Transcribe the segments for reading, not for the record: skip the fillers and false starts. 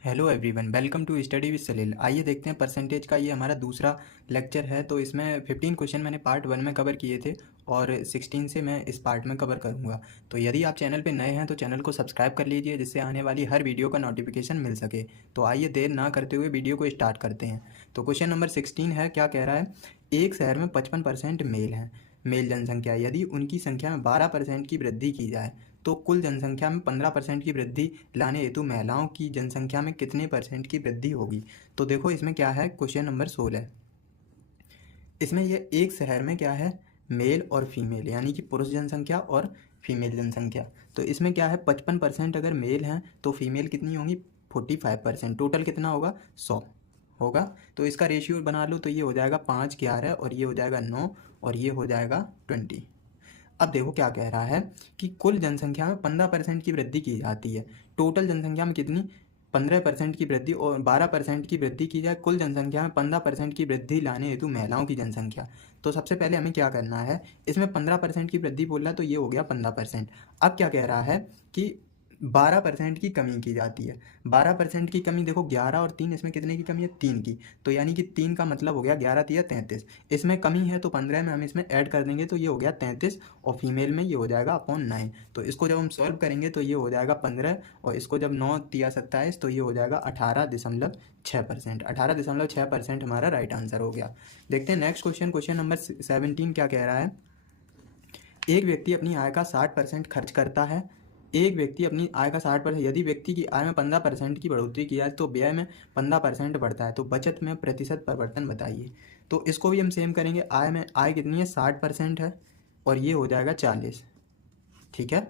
Hello everyone, welcome to study with Salil. आइए देखते हैं परसेंटेज का ये हमारा दूसरा लेक्चर है। तो इसमें 15 क्वेश्चन मैंने पार्ट 1 में कवर किए थे और 16 से मैं इस पार्ट में कवर करूंगा। तो यदि आप चैनल पे नए हैं तो चैनल को सब्सक्राइब कर लीजिए, जिससे आने वाली हर वीडियो का नोटिफिकेशन मिल सके। तो आइए देर ना करते हुए वीडियो को स्टार्ट करते हैं। तो क्वेश्चन नंबर 16 है, क्या कह रहा है। एक शहर में 55% मेल हैं, मेल जनसंख्या। यदि उनकी संख्या में 12% की वृद्धि की जाए तो कुल जनसंख्या में 15% की वृद्धि लाने हेतु महिलाओं की जनसंख्या में कितने परसेंट की वृद्धि होगी। तो देखो इसमें क्या है, क्वेश्चन नंबर 16। इसमें ये एक शहर में क्या है, मेल और फीमेल, यानी कि पुरुष जनसंख्या और फीमेल जनसंख्या। तो इसमें क्या है, 55% अगर मेल हैं तो फीमेल कितनी होंगी, 45%। टोटल कितना होगा, 100 होगा। तो इसका रेशियो बना लो, तो ये हो जाएगा 5 11 और ये हो जाएगा 9 और ये हो जाएगा 20। अब देखो क्या कह रहा है कि कुल जनसंख्या में 15% की वृद्धि की जाती है। टोटल जनसंख्या में कितनी, 15% की वृद्धि और 12% की वृद्धि की जाए, कुल जनसंख्या में 15% की वृद्धि लाने हेतु महिलाओं की जनसंख्या। तो सबसे पहले हमें क्या करना है, इसमें 15% की वृद्धि बोल रहा है तो ये हो गया 15%। अब क्या कह रहा है कि 12% की कमी की जाती है। 12% की कमी, देखो 11 और 3, इसमें कितने की कमी है, 3 की। तो यानी कि 3 का मतलब हो गया 11 3 33। इसमें कमी है तो 15 में हम इसमें ऐड कर देंगे तो ये हो गया 33 और फीमेल में ये हो जाएगा अपॉन 9। तो इसको जब हम सॉल्व करेंगे तो ये हो जाएगा 15 और इसको जब 9 तिया 27 तो ये हो जाएगा 18.6%। 18.6% हमारा राइट आंसर हो गया। देखते हैं नेक्स्ट क्वेश्चन, क्वेश्चन नंबर 17 क्या कह रहा है। एक व्यक्ति अपनी आय का 60% खर्च करता है। एक व्यक्ति अपनी आय का 60%, यदि व्यक्ति की आय में 15% की बढ़ोतरी की जाए तो व्यय में 15% बढ़ता है, तो बचत में प्रतिशत परिवर्तन बताइए। तो इसको भी हम सेम करेंगे। आय में, आय कितनी है, 60% है और ये हो जाएगा 40। ठीक है,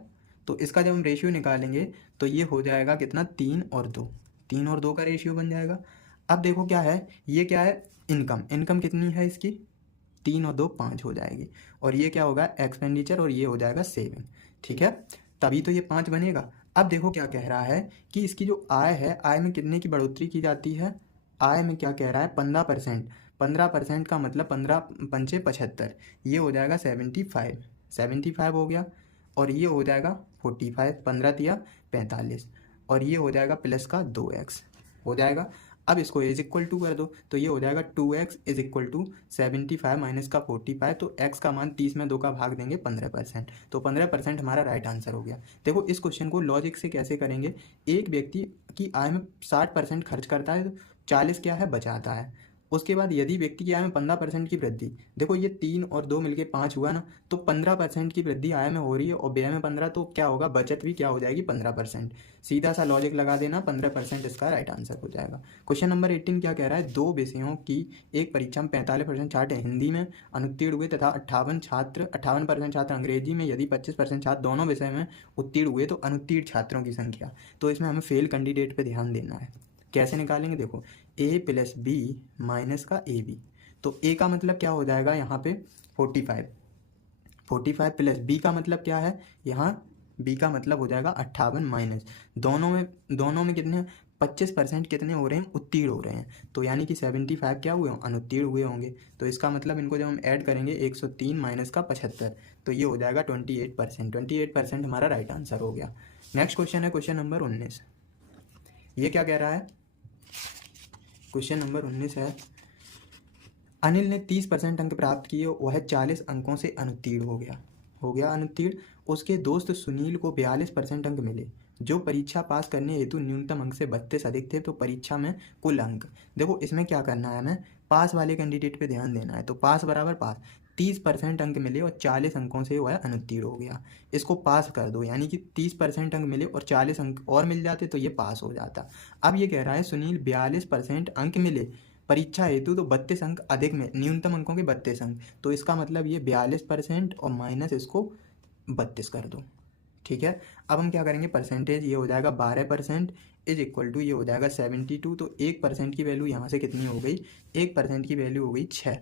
तो इसका जब हम रेशियो निकालेंगे तो ये हो जाएगा कितना, 3 और 2। 3 और 2 का रेशियो बन जाएगा। अब देखो क्या है, ये क्या है, इनकम। इनकम कितनी है इसकी, 3 और 2 5 हो जाएगी। और ये क्या होगा, एक्सपेंडिचर, और ये हो जाएगा सेविंग। ठीक है, तभी तो ये 5 बनेगा। अब देखो क्या कह रहा है कि इसकी जो आय है, आय में कितने की बढ़ोतरी की जाती है। आय में क्या कह रहा है, 15%। 15% का मतलब 15 पंचे 75, ये हो जाएगा 75। 75 हो गया और ये हो जाएगा 45, 15 तिया 45 और ये हो जाएगा प्लस का 2x हो जाएगा। अब इसको इज इक्वल टू कर दो तो ये हो जाएगा 2x is equal to 75 minus का 45। तो x का मान 30 में 2 का भाग देंगे 15%। तो 15% हमारा राइट आंसर हो गया। देखो इस क्वेश्चन को लॉजिक से कैसे करेंगे। एक व्यक्ति की आय में 60% खर्च करता है तो 40 क्या है, बचाता है। उसके बाद यदि व्यक्ति की आय में 15% की वृद्धि, देखो ये 3 और 2 मिलके 5 हुआ ना, तो 15% की वृद्धि आय में हो रही है और व्यय में 15, तो क्या होगा, बचत भी क्या हो जाएगी, 15%। सीधा सा लॉजिक लगा देना, 15% इसका राइट आंसर हो जाएगा। क्वेश्चन नंबर 18 क्या कह रहा है, दो विषयों की एक परीक्षा में 45% छात्र हिंदी में अनुत्तीर्ण हुए तथा 58% छात्र अंग्रेजी में, यदि 25% छात्र दोनों विषय में उत्तीर्ण हुए तो अनुत्तीर्ण छात्रों की संख्या। तो इसमें हमें फेल कैंडिडेट पे ध्यान देना है। कैसे निकालेंगे, देखो a प्लस बी माइनस का ए बी। तो a का मतलब क्या हो जाएगा यहाँ पे 45। 45 प्लस b का मतलब क्या है, यहाँ b का मतलब हो जाएगा 58 माइनस, दोनों में कितने 25% कितने हो रहे हैं, उत्तीर्ण हो रहे हैं। तो यानी कि 75 क्या हुए, अनुत्तीर्ण हुए होंगे। तो इसका मतलब इनको जब हम ऐड करेंगे 103 माइनस का 75 तो ये हो जाएगा 28%। 28% हमारा राइट आंसर हो गया। नेक्स्ट क्वेश्चन है क्वेश्चन नंबर 19। ये क्या कह रहा है, क्वेश्चन नंबर 19 है, अनिल ने 30% अंक प्राप्त किए, वह 40 अंकों से अनुत्तीर्ण हो गया अनुत्तीर्ण। उसके दोस्त सुनील को 42% अंक मिले, जो परीक्षा पास करने हेतु न्यूनतम अंक से 32 अधिक थे। तो परीक्षा में कुल अंक, देखो इसमें क्या करना है, हमें पास वाले कैंडिडेट पे ध्यान देना है। तो पास बराबर पास, 30% अंक मिले और 40 अंकों से वह अनुत्तीर्ण हो गया, इसको पास कर दो। यानी कि 30% अंक मिले और 40 अंक और मिल जाते तो ये पास हो जाता। अब ये कह रहा है सुनील 42% अंक मिले परीक्षा हेतु, तो 32 अंक अधिक में, न्यूनतम अंकों के 32 अंक। तो इसका मतलब ये 42% और माइनस इसको 32 कर दो। ठीक है, अब हम क्या करेंगे, परसेंटेज, ये हो जाएगा 12% इज इक्वल टू, ये हो जाएगा 72। तो 1% की वैल्यू यहाँ से कितनी हो गई, 1% की वैल्यू हो गई 6।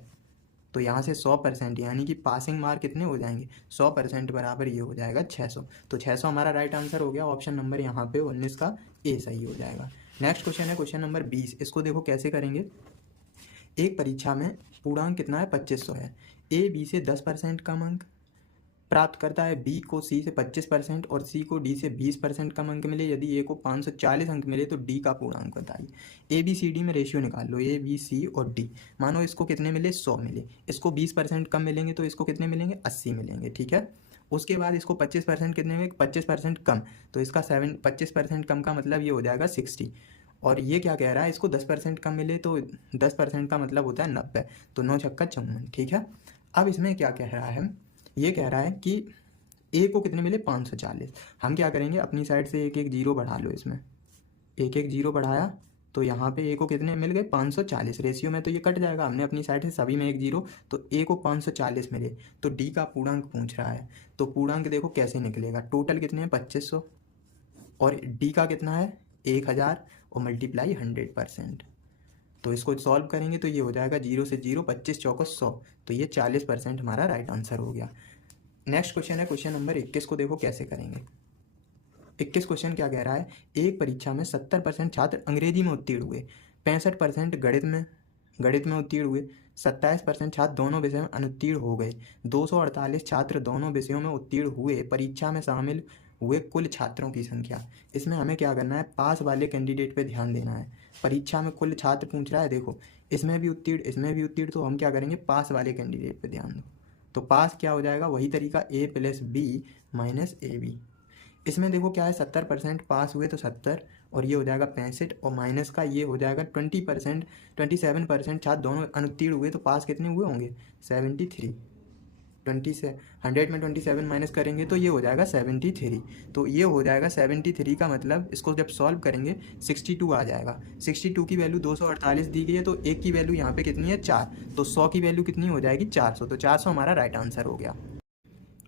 तो यहाँ से 100%, यानी कि पासिंग मार्क कितने हो जाएंगे, 100% बराबर ये हो जाएगा 600। तो 600 हमारा राइट आंसर हो गया। ऑप्शन नंबर यहाँ पे 19 का ए सही हो जाएगा। नेक्स्ट क्वेश्चन है क्वेश्चन नंबर 20। इसको देखो कैसे करेंगे। एक परीक्षा में पूर्णांक कितना है, 2500 है। ए बी से 10% कम अंक, प्राप्त करता है बी को सी से 25% और सी को डी से 20% कम अंक मिले। यदि ए को 540 अंक मिले तो डी का पूर्णांक बताइए। ए बी सी डी में रेशियो निकाल लो, ए बी सी और डी। मानो इसको कितने मिले, 100 मिले। इसको 20% कम मिलेंगे तो इसको कितने मिलेंगे, 80 मिलेंगे। ठीक है, उसके बाद इसको 25% कितने में, 25% कम, तो इसका 25% कम का मतलब ये हो जाएगा 60। और ये क्या कह रहा है, इसको 10% कम मिले तो 10% का मतलब होता है 90, तो 9 छक्का 54। ठीक है, अब इसमें क्या कह रहा है, ये कह रहा है कि ए को कितने मिले, 540। हम क्या करेंगे, अपनी साइड से एक एक जीरो बढ़ा लो, इसमें एक एक जीरो बढ़ाया तो यहाँ पे ए को कितने मिल गए, 540। रेशियो में तो ये कट जाएगा, हमने अपनी साइड से सभी में एक जीरो, तो ए को 540 मिले। तो डी का पूर्णांक पूछ रहा है, तो पूर्णांक देखो कैसे निकलेगा। टोटल कितने हैं, 2500, और डी का कितना है, 1000, और मल्टीप्लाई 100%। तो इसको सॉल्व करेंगे तो ये हो जाएगा 0 से 0, 25 चौको 100, तो ये 40% हमारा राइट आंसर हो गया। नेक्स्ट क्वेश्चन है क्वेश्चन नंबर 21 को देखो कैसे करेंगे। 21 क्वेश्चन क्या कह रहा है, एक परीक्षा में 70% छात्र अंग्रेजी में उत्तीर्ण हुए, 65% गणित में उत्तीर्ण हुए, 27% छात्र दोनों विषयों में अनुत्तीर्ण हो गए, 248 छात्र दोनों विषयों में उत्तीर्ण हुए। परीक्षा में शामिल हुए कुल छात्रों की संख्या। इसमें हमें क्या करना है, पास वाले कैंडिडेट पे ध्यान देना है। परीक्षा में कुल छात्र पूछ रहा है, देखो इसमें भी उत्तीर्ण, इसमें भी उत्तीर्ण, तो हम क्या करेंगे, पास वाले कैंडिडेट पे ध्यान दो। तो पास क्या हो जाएगा, वही तरीका a + b - ab। इसमें देखो क्या है, 70% पास हुए तो 70, और ये हो जाएगा 65, और माइनस का ये हो जाएगा 20%, 27% छात्र दोनों अनुत्तीर्ण हुए, तो पास कितने हुए होंगे, 73। 100 में 27 माइनस करेंगे तो ये हो जाएगा 73। तो ये हो जाएगा 73 का मतलब, इसको जब सॉल्व करेंगे 62 आ जाएगा। 62 की वैल्यू 248 दी गई है, तो एक की वैल्यू यहाँ पे कितनी है, 4, तो 100 की वैल्यू कितनी हो जाएगी, 400। तो 400 हमारा राइट आंसर हो गया।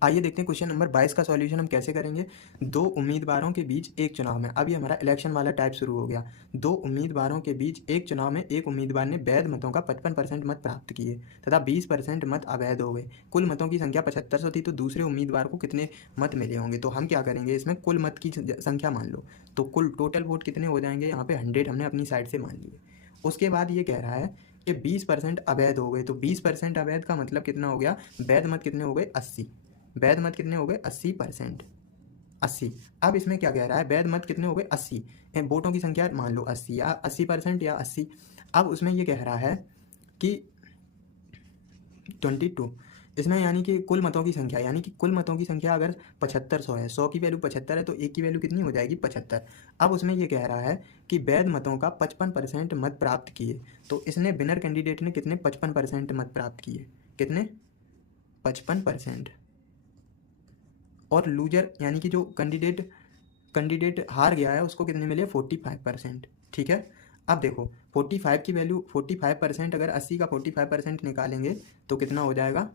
आइए देखते हैं क्वेश्चन नंबर 22 का सॉल्यूशन हम कैसे करेंगे। दो उम्मीदवारों के बीच एक चुनाव में, अब ये हमारा इलेक्शन वाला टाइप शुरू हो गया। दो उम्मीदवारों के बीच एक चुनाव में एक उम्मीदवार ने वैध मतों का 55% मत प्राप्त किए तथा 20% मत अवैध हो गए। कुल मतों की संख्या 7500 थी, तो दूसरे उम्मीदवार को कितने मत मिले होंगे। तो हम क्या करेंगे, इसमें कुल मत की संख्या मान लो, तो कुल टोटल वोट कितने हो जाएंगे, यहाँ पे 100 हमने अपनी साइड से मान लिए। उसके बाद ये कह रहा है कि 20% अवैध हो गए, तो 20% अवैध का मतलब कितना हो गया, वैध मत कितने हो गए, 80। वैध मत कितने हो गए, 80%, 80। अब इसमें क्या कह रहा है, वैध मत कितने हो गए, 80, वोटों की संख्या मान लो 80 या 80% या 80। अब उसमें ये कह रहा है कि 22, इसमें यानी कि कुल मतों की संख्या, यानी कि कुल मतों की संख्या अगर 7500 है, 100 की वैल्यू 75 है, तो एक की वैल्यू कितनी हो जाएगी, 75। अब उसमें ये कह रहा है कि वैध मतों का 55% मत प्राप्त किए, तो इसने विनर कैंडिडेट ने कितने 55% मत प्राप्त किए, कितने 55%, और लूजर यानी कि जो कैंडिडेट हार गया है उसको कितने मिले, 45%। ठीक है, अब देखो 45 की वैल्यू, 45% अगर 80 का 45% निकालेंगे तो कितना हो जाएगा,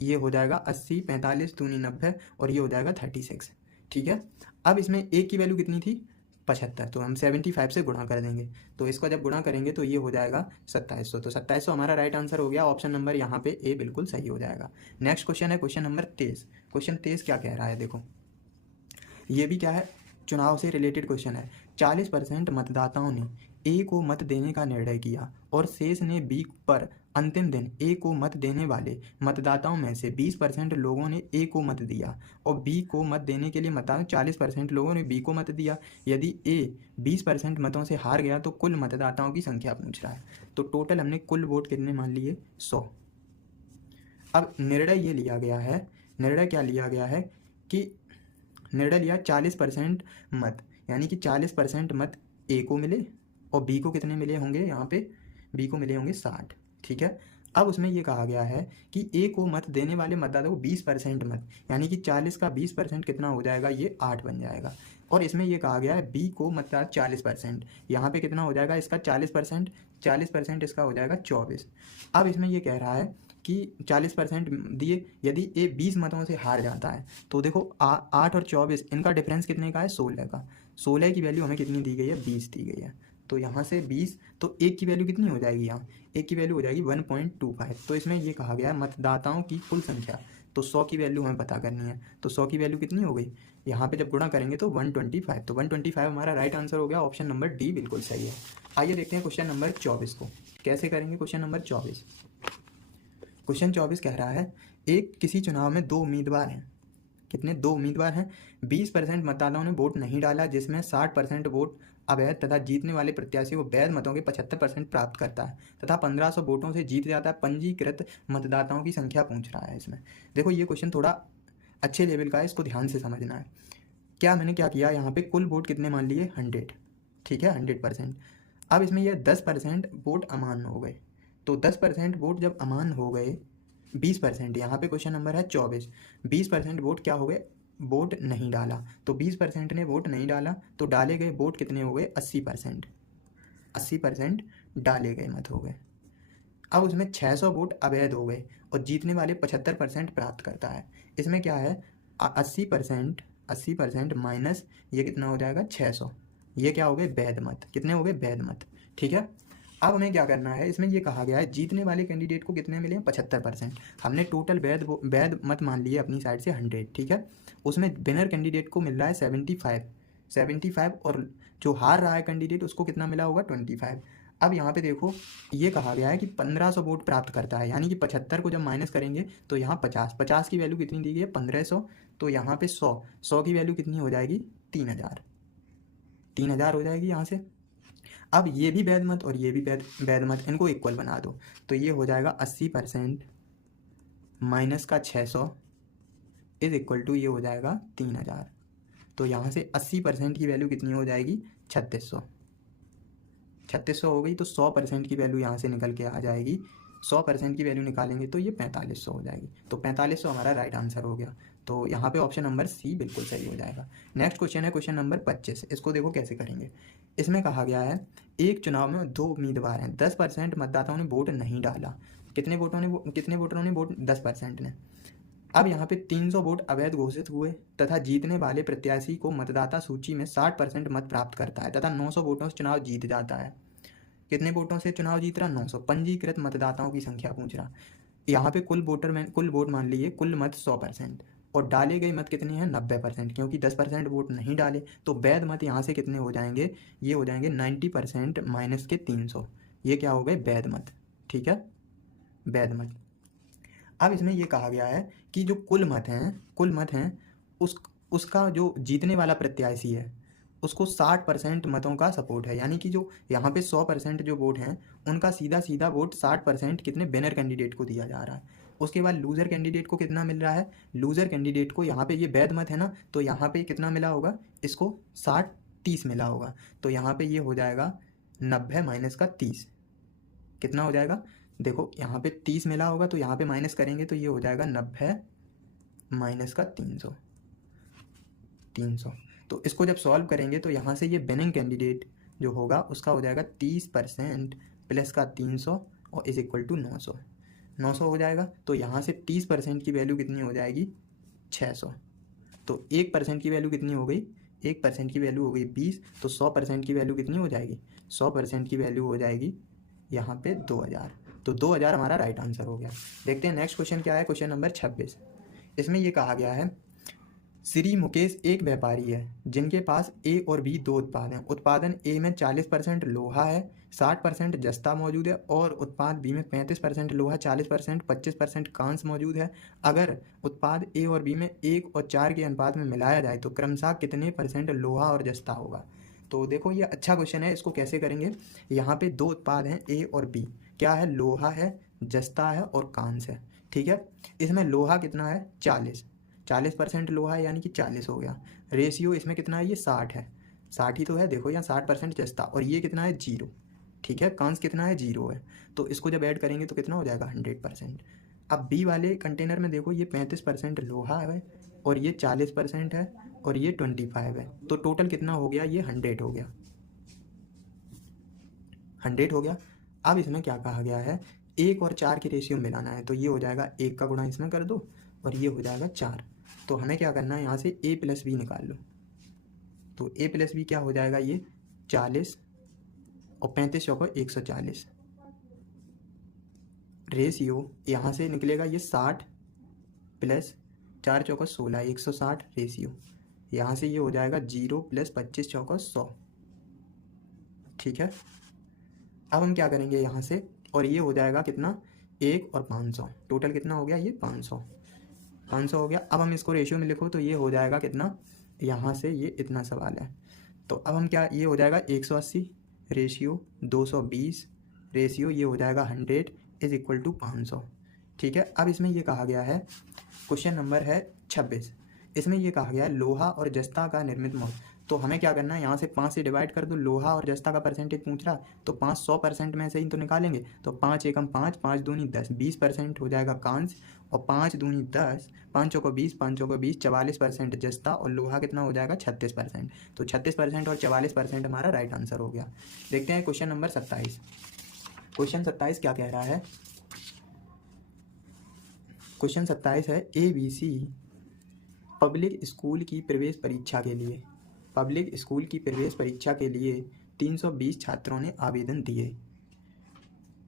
ये हो जाएगा 80, 45 दूनी 90, और ये हो जाएगा 36। ठीक है, अब इसमें एक की वैल्यू कितनी थी, 75, तो हम 75 से गुणा कर देंगे, तो इसका जब गुणा करेंगे तो ये हो जाएगा 2700। तो 2700 हमारा राइट आंसर हो गया। ऑप्शन नंबर यहाँ पे ए बिल्कुल सही हो जाएगा। नेक्स्ट क्वेश्चन है क्वेश्चन नंबर 23। क्वेश्चन 23 क्या कह रहा है, देखो ये भी क्या है, चुनाव से रिलेटेड क्वेश्चन है। 40% मतदाताओं ने ए को मत देने का निर्णय किया और शेष ने बी पर। अंतिम दिन ए को मत देने वाले मतदाताओं में से 20% लोगों ने ए को मत दिया और बी को मत देने के लिए मतदान 40% लोगों ने बी को मत दिया। यदि ए 20% मतों से हार गया तो कुल मतदाताओं की संख्या पूछ रहा है। तो टोटल हमने कुल वोट कितने मान लिए, 100। अब निर्णय ये लिया गया है, निर्णय क्या लिया गया है कि निर्णय लिया 40% मत, यानी कि 40% मत ए को मिले और बी को कितने मिले होंगे, यहाँ पे बी को मिले होंगे 60। ठीक है, अब उसमें ये कहा गया है कि ए को मत देने वाले मतदाताओं को 20% मत, यानी कि 40 का 20% कितना हो जाएगा, ये 8 बन जाएगा। और इसमें ये कहा गया है बी को मतदाता 40%, यहाँ पे कितना हो जाएगा इसका 40% इसका हो जाएगा 24। अब इसमें ये कह रहा है कि 40% दिए, यदि ए 20 मतों से हार जाता है तो देखो 8 और 24 इनका डिफरेंस कितने का है, 16 का। 16 की वैल्यू हमें कितनी दी गई है, 20 दी गई है। तो यहाँ से 20, तो एक की वैल्यू कितनी हो जाएगी, यहाँ एक की वैल्यू हो जाएगी 1.25। तो इसमें ये कहा गया है मतदाताओं की कुल संख्या, तो 100 की वैल्यू हमें पता करनी है। तो 100 की वैल्यू कितनी हो गई, यहाँ पे जब गुणा करेंगे तो 125। तो 125 हमारा राइट आंसर हो गया। ऑप्शन नंबर डी बिल्कुल सही है। आइए देखते हैं क्वेश्चन नंबर 24 को कैसे करेंगे। क्वेश्चन नंबर 24, क्वेश्चन 24 कह रहा है किसी चुनाव में 2 उम्मीदवार हैं। कितने? 2 उम्मीदवार हैं। 20% मतदाताओं ने वोट नहीं डाला, जिसमें 60% वोट अवैध तथा जीतने वाले प्रत्याशी को वैध मतों के 75% प्राप्त करता है तथा 1500 वोटों से जीत जाता है। पंजीकृत मतदाताओं की संख्या पूछ रहा है इसमें। देखो ये क्वेश्चन थोड़ा अच्छे लेवल का है, इसको ध्यान से समझना है। मैंने क्या किया, यहाँ पे कुल वोट कितने मान लिए? 100, ठीक है, 100%। अब इसमें यह 10% वोट अमान्य हो गए। तो 10% वोट जब अमान्य हो गए, 20%, यहाँ पे क्वेश्चन नंबर है 24, 20% वोट क्या हो गए? वोट नहीं डाला। तो 20% ने वोट नहीं डाला, तो डाले गए वोट कितने हो गए? 80%। 80% डाले गए मत हो गए। अब उसमें 600 वोट अवैध हो गए और जीतने वाले 75% प्राप्त करता है। इसमें क्या है, 80% माइनस ये कितना हो जाएगा? 600। ये क्या हो गए? वैध मत। कितने हो गए? वैध मत, ठीक है। अब हमें क्या करना है, इसमें ये कहा गया है जीतने वाले कैंडिडेट को कितने मिले? 75%। हमने टोटल वैध मत मान लिए अपनी साइड से 100, ठीक है। उसमें विनर कैंडिडेट को मिल रहा है 75, और जो हार रहा है कैंडिडेट उसको कितना मिला होगा? 25। अब यहाँ पे देखो ये कहा गया है कि 1500 वोट प्राप्त करता है, यानी कि 75 को जब माइनस करेंगे तो यहाँ 50 की वैल्यू कितनी दी गई है? 1500। तो यहाँ पे 100 की वैल्यू कितनी हो जाएगी? 3000 हो जाएगी यहाँ से। अब ये भी वैध मत और ये भी वैध मत, इनको इक्वल बना दो। तो ये हो जाएगा 80% माइनस का 600 इज इक्वल टू ये हो जाएगा 3000। तो यहाँ से 80% की वैल्यू कितनी हो जाएगी? 3600 हो गई। तो 100% की वैल्यू यहाँ से निकल के आ जाएगी। 100% की वैल्यू निकालेंगे तो ये 4500 हो जाएगी। तो 4500 हमारा राइट आंसर हो गया। तो यहाँ पे ऑप्शन नंबर सी बिल्कुल सही हो जाएगा। नेक्स्ट क्वेश्चन है क्वेश्चन नंबर 25। इसको देखो कैसे करेंगे। इसमें कहा गया है एक चुनाव में 2 उम्मीदवार हैं, 10% मतदाताओं ने वोट नहीं डाला। कितने वोटरों ने वोट? 10% ने। अब यहाँ पे 300 वोट अवैध घोषित हुए तथा जीतने वाले प्रत्याशी को मतदाता सूची में 60% मत प्राप्त करता है तथा 900 वोटों से चुनाव जीत जाता है। कितने वोटों से चुनाव जीत रहा? 900। पंजीकृत मतदाताओं की संख्या पूछ रहा। यहाँ पे कुल वोट मान लीजिए, कुल मत 100% और डाले गए मत कितने हैं? 90%, क्योंकि 10% वोट नहीं डाले। तो वैध मत यहाँ से कितने हो जाएंगे? ये हो जाएंगे 90% माइनस के 300। ये क्या हो गए? वैध मत, ठीक है, वैध मत। अब इसमें ये कहा गया है कि जो कुल मत हैं उसका जो जीतने वाला प्रत्याशी है उसको 60% मतों का सपोर्ट है, यानी कि जो यहाँ पे 100% जो वोट हैं उनका सीधा वोट 60% कितने? विनर कैंडिडेट को दिया जा रहा है। उसके बाद लूज़र कैंडिडेट को कितना मिल रहा है? लूज़र कैंडिडेट को यहाँ पे ये वैध मत है ना, तो यहाँ पे कितना मिला होगा? इसको 60-30 मिला होगा। तो यहाँ पे ये हो जाएगा 90 माइनस का 30। कितना हो जाएगा? देखो यहाँ पे 30 मिला होगा तो यहाँ पे माइनस करेंगे तो ये हो जाएगा 90 माइनस का 300। तो इसको जब सॉल्व करेंगे तो यहाँ से ये विनिंग कैंडिडेट जो होगा उसका हो जाएगा 30% प्लस का 300 और इज इक्वल टू 900 हो जाएगा। तो यहाँ से 30% की वैल्यू कितनी हो जाएगी? 600। तो 1% की वैल्यू कितनी हो गई? 1% की वैल्यू हो गई 20। तो 100% की वैल्यू कितनी हो जाएगी? 100% की वैल्यू हो जाएगी यहाँ पे 2000। तो 2000 हमारा राइट आंसर हो गया। देखते हैं नेक्स्ट क्वेश्चन क्या है, क्वेश्चन नंबर 26। इसमें ये कहा गया है श्री मुकेश एक व्यापारी है जिनके पास ए और बी 2 उत्पाद हैं। उत्पादन ए में 40% लोहा है, 60% जस्ता मौजूद है और उत्पाद बी में 35% लोहा, 40%, 25% कांस मौजूद है। अगर उत्पाद ए और बी में 1 और 4 के अनुपात में मिलाया जाए तो क्रमशः कितने % लोहा और जस्ता होगा? तो देखो ये अच्छा क्वेश्चन है, इसको कैसे करेंगे। यहाँ पे 2 उत्पाद हैं ए और बी, क्या है? लोहा है, जस्ता है और कांस है, ठीक है। इसमें लोहा कितना है? 40% लोहा है, यानी कि 40 हो गया। रेशियो इसमें कितना है? ये 60 है, 60 ही तो है। देखो यहाँ 60% जस्ता और ये कितना है? 0, ठीक है। कांस कितना है? 0 है। तो इसको जब ऐड करेंगे तो कितना हो जाएगा? 100%। अब बी वाले कंटेनर में देखो ये 35% लोहा है और ये 40% है और ये 25 है। तो टोटल कितना हो गया? ये 100 हो गया, 100 हो गया। अब इसमें क्या कहा गया है? 1 और 4 की रेशियो मिलाना है। तो ये हो जाएगा 1 का गुणा इसमें कर दो और ये हो जाएगा 4। तो हमें क्या करना है, यहाँ से a प्लस बी निकाल लो। तो a प्लस बी क्या हो जाएगा? ये 40 और 35 चौको 140। रेशियो यहाँ से निकलेगा ये 60 प्लस 4 चौको 16, 160 रेशियो। यहाँ से ये हो जाएगा 0 प्लस 25 चौको 100, ठीक है। अब हम क्या करेंगे यहाँ से, और ये हो जाएगा कितना? 1 और 500, टोटल कितना हो गया? ये 500। 500 हो गया। अब हम इसको रेशियो में लिखो तो ये हो जाएगा कितना, यहाँ से ये इतना सवाल है। तो अब हम क्या, ये हो जाएगा 180 रेशियो 220 रेशियो ये हो जाएगा 100 इज इक्वल टू 500। ठीक है। अब इसमें ये कहा गया है, क्वेश्चन नंबर है 26, इसमें ये कहा गया है लोहा और जस्ता का निर्मित मोल। तो हमें क्या करना है, यहाँ से 5 से डिवाइड कर दो, लोहा और जस्ता का परसेंटेज पूछ रहा तो 5 100% में से ही तो निकालेंगे। तो 5 एकम 5, 5 दूनी 10, 20% हो जाएगा कांस्य, और 5 दूनी 10, 5 चौको 20, 5 चौको 20, 44% जस्ता, और लोहा कितना हो जाएगा 36%। तो 36% और 44% हमारा राइट आंसर हो गया। देखते हैं क्वेश्चन नंबर 27। क्वेश्चन 27 क्या कह रहा है, क्वेश्चन 27 है ABC पब्लिक स्कूल की प्रवेश परीक्षा के लिए, पब्लिक स्कूल की प्रवेश परीक्षा के लिए 320 छात्रों ने आवेदन दिए,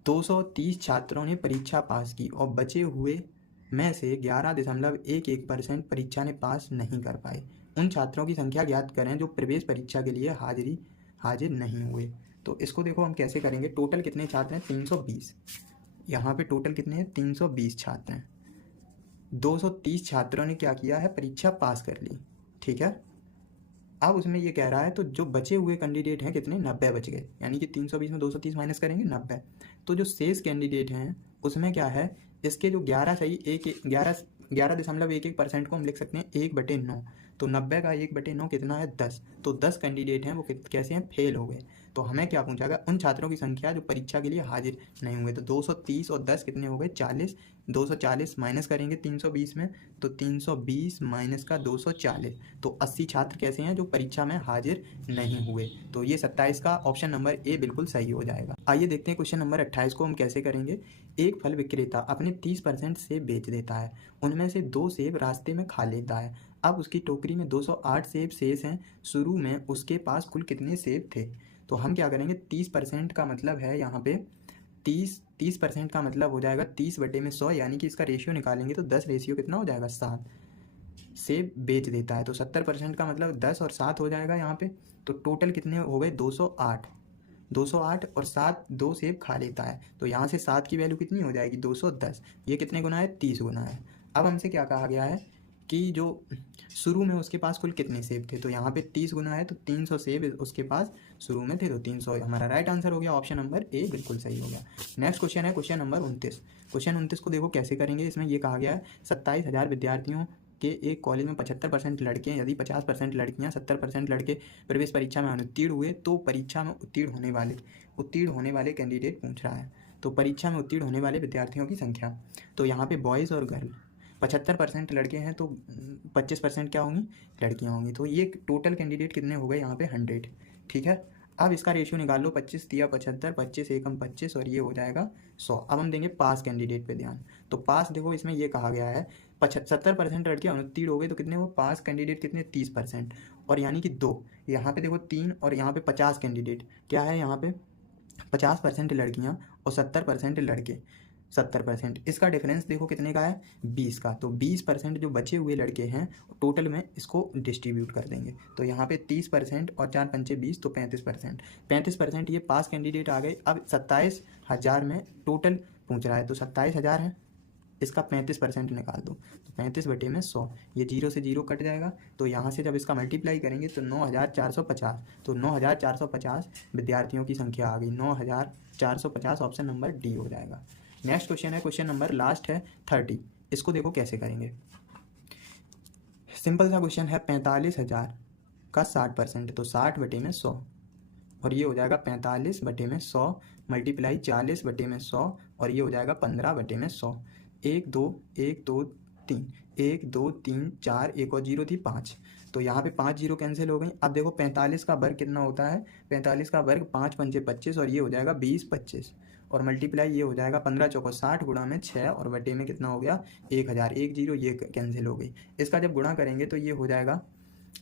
230 छात्रों ने परीक्षा पास की और बचे हुए में से 11.11% परीक्षा ने पास नहीं कर पाए। उन छात्रों की संख्या ज्ञात करें जो प्रवेश परीक्षा के लिए हाजिर नहीं हुए। तो इसको देखो हम कैसे करेंगे, टोटल कितने छात्र हैं 320, यहाँ पे टोटल कितने हैं 320 छात्र हैं, 230 छात्रों ने क्या किया है परीक्षा पास कर ली। ठीक है। अब उसमें ये कह रहा है तो जो बचे हुए कैंडिडेट हैं कितने, 90 बच गए, यानी कि 320 में 230 माइनस करेंगे 90। तो जो शेष कैंडिडेट हैं उसमें क्या है, इसके जो 11 सही 11.11% को हम लिख सकते हैं 1/9। तो 90 का 1/9 कितना है 10। तो 10 कैंडिडेट हैं वो कैसे हैं, फेल हो गए। तो हमें क्या पूछा गया, उन छात्रों की संख्या जो परीक्षा के लिए हाजिर नहीं हुए। तो 230 और 10 कितने हो गए 40, 240 माइनस करेंगे 320 में, तो 320 माइनस का 240, तो 80 छात्र कैसे हैं जो परीक्षा में हाजिर नहीं हुए। तो ये 27 का ऑप्शन नंबर ए बिल्कुल सही हो जाएगा। आइए देखते हैं क्वेश्चन नंबर 28 को हम कैसे करेंगे। एक फल विक्रेता अपने 30% सेब बेच देता है, उनमें से 2 सेब रास्ते में खा लेता है। अब उसकी टोकरी में 208 सेब शेष हैं, शुरू में उसके पास कुल कितने सेब थे। तो हम क्या करेंगे, 30% का मतलब है यहाँ पे 30% का मतलब हो जाएगा 30/100, यानी कि इसका रेशियो निकालेंगे तो 10 रेशियो कितना हो जाएगा 7 सेब बेच देता है। तो 70% का मतलब 10 और 7 हो जाएगा यहाँ पे। तो टोटल कितने हो गए 208, 208 और 7 2 सेब खा लेता है। तो यहाँ से 7 की वैल्यू कितनी हो जाएगी 210, ये कितने गुना है 30 गुना है। अब हमसे क्या कहा गया है कि जो शुरू में उसके पास कुल कितने सेब थे, तो यहाँ पे 30 गुना है तो 300 सेब उसके पास शुरू में थे, तो 300 हमारा राइट आंसर हो गया। ऑप्शन नंबर ए बिल्कुल सही हो गया। नेक्स्ट क्वेश्चन है क्वेश्चन नंबर 29। क्वेश्चन 29 को देखो कैसे करेंगे। इसमें ये कहा गया है 27,000 विद्यार्थियों के एक कॉलेज में 75% लड़के, यदि 50% लड़कियां, 70% लड़के प्रवेश परीक्षा में अनुत्तीर्ण हुए तो परीक्षा में उत्तीर्ण होने वाले कैंडिडेट पूछ रहा है। तो परीक्षा में उत्तीर्ण होने वाले विद्यार्थियों की संख्या, तो यहाँ पे बॉयज़ और गर्ल 75% लड़के हैं तो 25% क्या होंगी लड़कियां होंगी। तो ये टोटल कैंडिडेट कितने हो गए यहाँ पे 100। ठीक है। अब इसका रेशियो निकाल लो, 25 दिया 75, 25 एकम 25 और ये हो जाएगा 100। अब हम देंगे पास कैंडिडेट पे ध्यान। तो पास देखो इसमें ये कहा गया है 70% लड़के अनुत्तीर्ण हो गए तो कितने वो पास कैंडिडेट कितने 30%, और यानी कि 2 यहाँ पे देखो 3 और यहाँ पे 50 कैंडिडेट क्या है, यहाँ पे 50% लड़कियाँ और 70% लड़के, 70%। इसका डिफरेंस देखो कितने का है 20 का। तो 20% जो बचे हुए लड़के हैं टोटल में इसको डिस्ट्रीब्यूट कर देंगे। तो यहाँ पे 30% और 4 पंचे 20 तो 35% ये पास कैंडिडेट आ गए। अब 27,000 में टोटल पूछ रहा है तो 27,000 है, इसका 35% निकाल दो तो 35/100, ये 0 से 0 कट जाएगा। तो यहाँ से जब इसका मल्टीप्लाई करेंगे तो 9,450, तो 9,450 विद्यार्थियों की संख्या आ गई, 9,450 ऑप्शन नंबर डी हो जाएगा। नेक्स्ट क्वेश्चन है क्वेश्चन नंबर लास्ट है 30। इसको देखो कैसे करेंगे। सिंपल सा क्वेश्चन है 45,000 का 60%, तो 60/100 और ये हो जाएगा 45/100 मल्टीप्लाई 40/100 और ये हो जाएगा 15/100। 1 2 1 2 3 1 2 3 4 1 और 0 थी 5, तो यहाँ पे 5 0 कैंसिल हो गई। अब देखो 45 का वर्ग कितना होता है, 45 का वर्ग 5 पंचे 25 और ये हो जाएगा 20 25 और मल्टीप्लाई ये हो जाएगा 15 चौको 60 गुणा में 6 और बटे में कितना हो गया 1000, 1 0 ये कैंसिल हो गई। इसका जब गुणा करेंगे तो ये हो जाएगा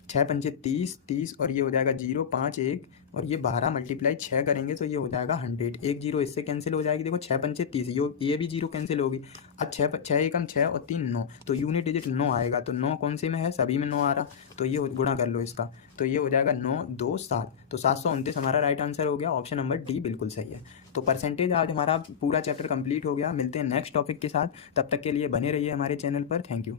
6 पंचे 30 और ये हो जाएगा 0 5 1 और ये 12 मल्टीप्लाई 6 करेंगे तो ये हो जाएगा 100। 1 0 इससे कैंसिल हो जाएगी, देखो 6 पंचे 30 ये भी 0 कैंसिल होगी। अब 6 एकम 6 और 3 9, तो यूनिट डिजिट 9 आएगा। तो 9 कौन से में है, सभी में 9 आ रहा, तो ये गुणा कर लो इसका, तो ये हो जाएगा 9 2 7, तो 729 हमारा राइट आंसर हो गया। ऑप्शन नंबर डी बिल्कुल सही है। तो परसेंटेज आज हमारा पूरा चैप्टर कंप्लीट हो गया। मिलते हैं नेक्स्ट टॉपिक के साथ, तब तक के लिए बने रहिए हमारे चैनल पर। Thank you.